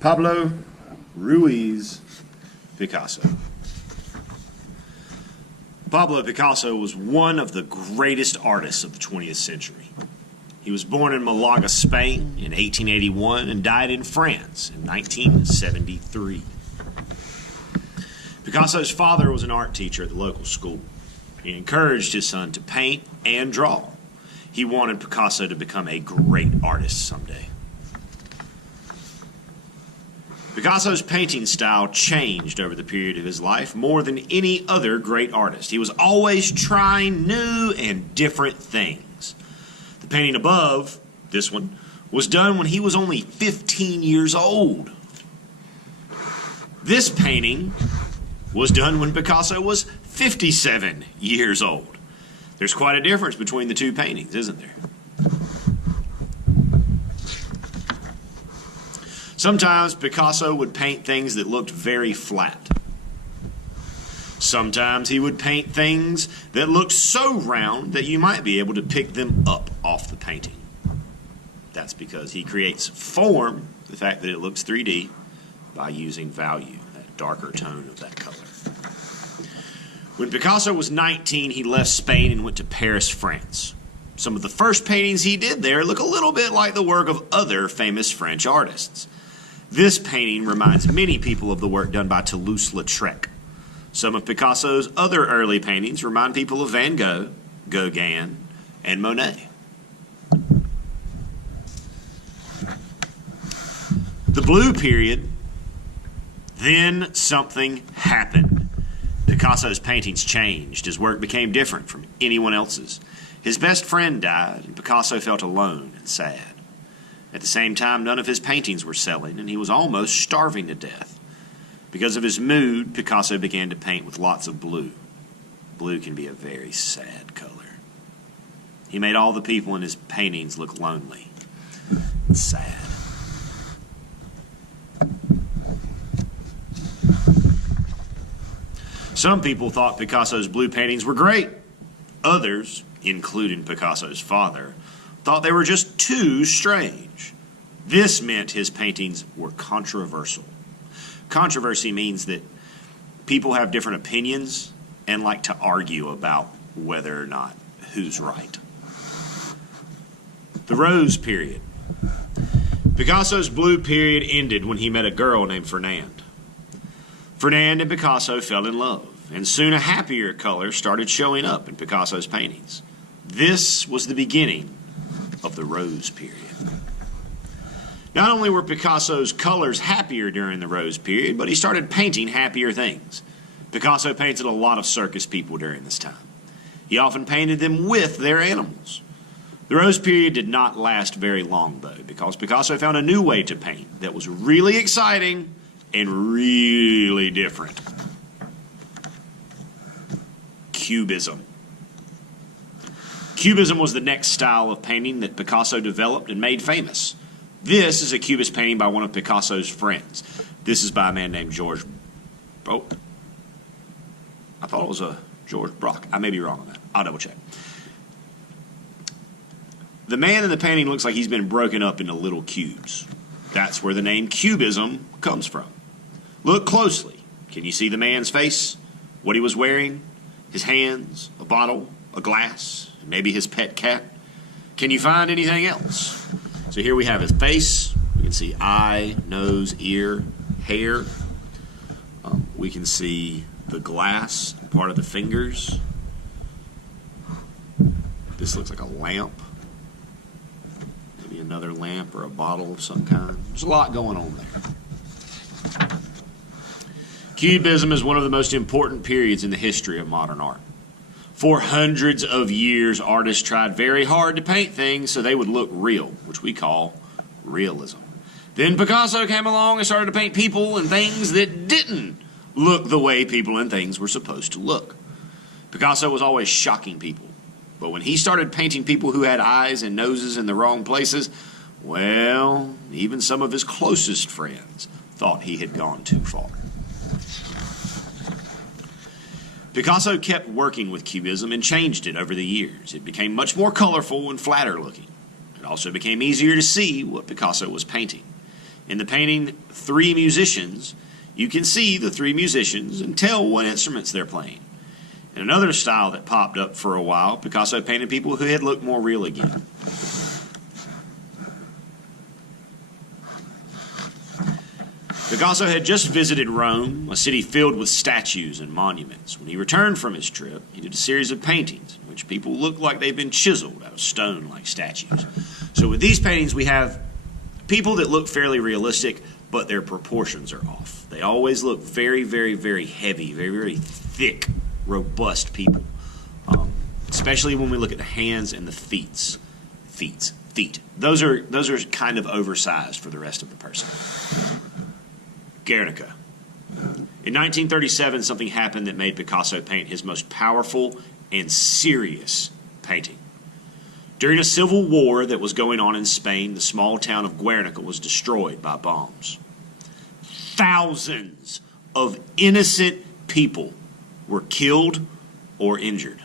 Pablo Ruiz Picasso. Pablo Picasso was one of the greatest artists of the 20th century. He was born in Malaga, Spain in 1881 and died in France in 1973. Picasso's father was an art teacher at the local school. He encouraged his son to paint and draw. He wanted Picasso to become a great artist someday. Picasso's painting style changed over the period of his life more than any other great artist. He was always trying new and different things. The painting above, this one, was done when he was only 15 years old. This painting was done when Picasso was 57 years old. There's quite a difference between the two paintings, isn't there? Sometimes Picasso would paint things that looked very flat. Sometimes he would paint things that looked so round that you might be able to pick them up off the painting. That's because he creates form, the fact that it looks 3D, by using value, that darker tone of that color. When Picasso was 19, he left Spain and went to Paris, France. Some of the first paintings he did there look a little bit like the work of other famous French artists. This painting reminds many people of the work done by Toulouse-Lautrec. Some of Picasso's other early paintings remind people of Van Gogh, Gauguin, and Monet. The Blue Period, then something happened. Picasso's paintings changed. His work became different from anyone else's. His best friend died, and Picasso felt alone and sad. At the same time, none of his paintings were selling, and he was almost starving to death. Because of his mood, Picasso began to paint with lots of blue. Blue can be a very sad color. He made all the people in his paintings look lonely and sad. Some people thought Picasso's blue paintings were great. Others, including Picasso's father, thought they were just too strange. This meant his paintings were controversial. Controversy means that people have different opinions and like to argue about whether or not who's right. The Rose Period. Picasso's blue period ended when he met a girl named Fernande. Fernande and Picasso fell in love, and soon a happier color started showing up in Picasso's paintings. This was the beginning of the Rose Period. Not only were Picasso's colors happier during the Rose Period, but he started painting happier things. Picasso painted a lot of circus people during this time. He often painted them with their animals. The Rose Period did not last very long, though, because Picasso found a new way to paint that was really exciting and really different. Cubism. Cubism was the next style of painting that Picasso developed and made famous. This is a Cubist painting by one of Picasso's friends. This is by a man named George... Oh, I thought it was a George Braque. I may be wrong on that. I'll double check. The man in the painting looks like he's been broken up into little cubes. That's where the name Cubism comes from. Look closely. Can you see the man's face? What he was wearing? His hands? A bottle? A glass? Maybe his pet cat? Can you find anything else? So here we have his face. We can see eye, nose, ear, hair. We can see the glass, part of the fingers. This looks like a lamp. Maybe another lamp or a bottle of some kind. There's a lot going on there. Cubism is one of the most important periods in the history of modern art. For hundreds of years, artists tried very hard to paint things so they would look real, which we call realism. Then Picasso came along and started to paint people and things that didn't look the way people and things were supposed to look. Picasso was always shocking people, but when he started painting people who had eyes and noses in the wrong places, well, even some of his closest friends thought he had gone too far. Picasso kept working with Cubism and changed it over the years. It became much more colorful and flatter looking. It also became easier to see what Picasso was painting. In the painting Three Musicians, you can see the three musicians and tell what instruments they're playing. In another style that popped up for a while, Picasso painted people who had looked more real again. Picasso had just visited Rome, a city filled with statues and monuments. When he returned from his trip, he did a series of paintings in which people look like they've been chiseled out of stone like statues. So with these paintings, we have people that look fairly realistic, but their proportions are off. They always look very, very, very heavy, very, very thick, robust people. Especially when we look at the hands and the feet. Those are kind of oversized for the rest of the person. Guernica. In 1937, something happened that made Picasso paint his most powerful and serious painting. During a civil war that was going on in Spain, the small town of Guernica was destroyed by bombs. Thousands of innocent people were killed or injured.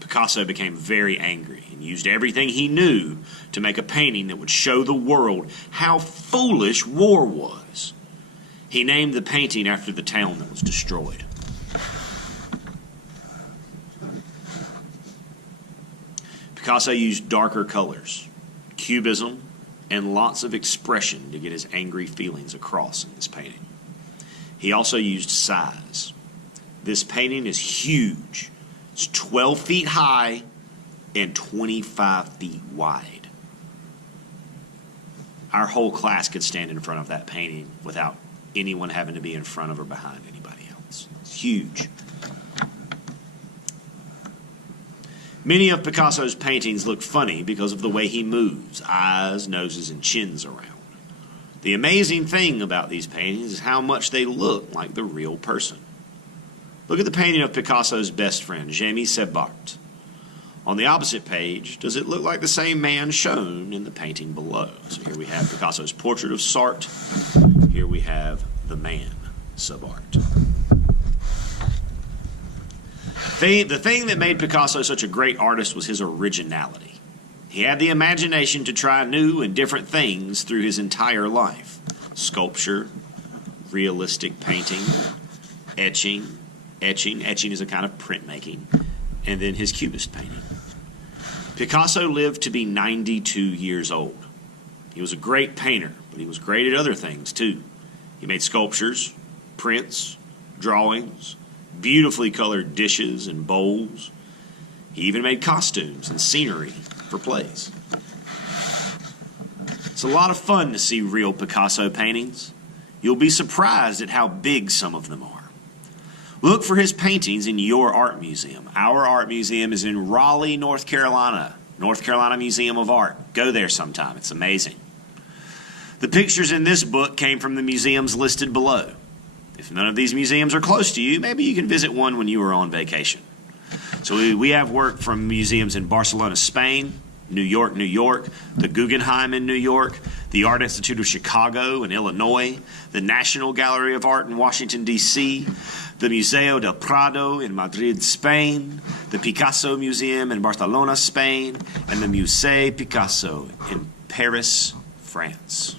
Picasso became very angry and used everything he knew to make a painting that would show the world how foolish war was. He named the painting after the town that was destroyed. Picasso used darker colors, cubism, and lots of expression to get his angry feelings across in this painting. He also used size. This painting is huge. It's 12 feet high and 25 feet wide. Our whole class could stand in front of that painting without anyone having to be in front of or behind anybody else. It's huge. Many of Picasso's paintings look funny because of the way he moves, eyes, noses, and chins around. The amazing thing about these paintings is how much they look like the real person. Look at the painting of Picasso's best friend, Jamie Sebart. On the opposite page, does it look like the same man shown in the painting below? So here we have Picasso's portrait of Sartre. Here we have the man, Sebart. The thing that made Picasso such a great artist was his originality. He had the imagination to try new and different things through his entire life. Sculpture, realistic painting, etching. Etching is a kind of printmaking. And then his Cubist painting. Picasso lived to be 92 years old. He was a great painter, but he was great at other things too. He made sculptures, prints, drawings, beautifully colored dishes and bowls. He even made costumes and scenery for plays. It's a lot of fun to see real Picasso paintings. You'll be surprised at how big some of them are. Look for his paintings in your art museum. Our art museum is in Raleigh, North Carolina. North Carolina Museum of Art. Go there sometime. It's amazing. The pictures in this book came from the museums listed below. If none of these museums are close to you, maybe you can visit one when you are on vacation. So we have work from museums in Barcelona, Spain, New York, the Guggenheim in New York, the Art Institute of Chicago in Illinois, the National Gallery of Art in Washington, D.C., the Museo del Prado in Madrid, Spain, the Picasso Museum in Barcelona, Spain, and the Musée Picasso in Paris, France.